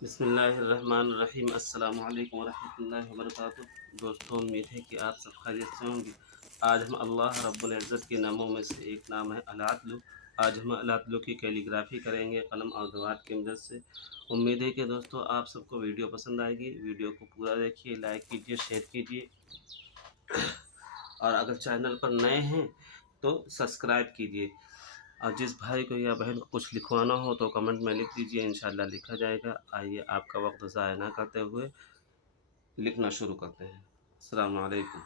बिस्मिल्लाहिर्रहमानिर्रहीम। अस्सलामु अलैकुम वरहमतुल्लाहि वबरकातुहू। दोस्तों, उम्मीद है कि आप सब खैरियत से होंगे। आज हम अल्लाह रब्बुल इज़्ज़त के नामों में से एक नाम है अल-अदलु। आज हम अल-अदलु की कैलीग्राफी करेंगे कलम और दवात की मदद से। उम्मीद है कि दोस्तों आप सबको वीडियो पसंद आएगी। वीडियो को पूरा देखिए, लाइक कीजिए, शेयर कीजिए और अगर चैनल पर नए हैं तो सब्सक्राइब कीजिए। और जिस भाई को या बहन को कुछ लिखवाना हो तो कमेंट में लिख दीजिए, इंशाल्लाह लिखा जाएगा। आइए आपका वक्त ज़ाया ना करते हुए लिखना शुरू करते हैं। अस्सलामु अलैकुम।